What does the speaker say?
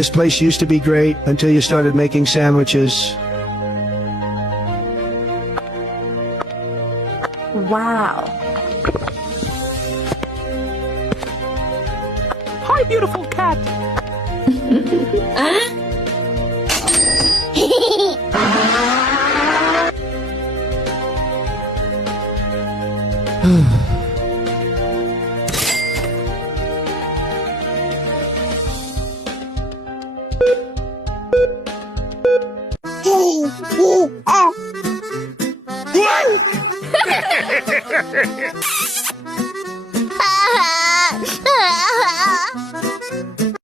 This place used to be great until you started making sandwiches. Wow. Hi, beautiful cat. Huh?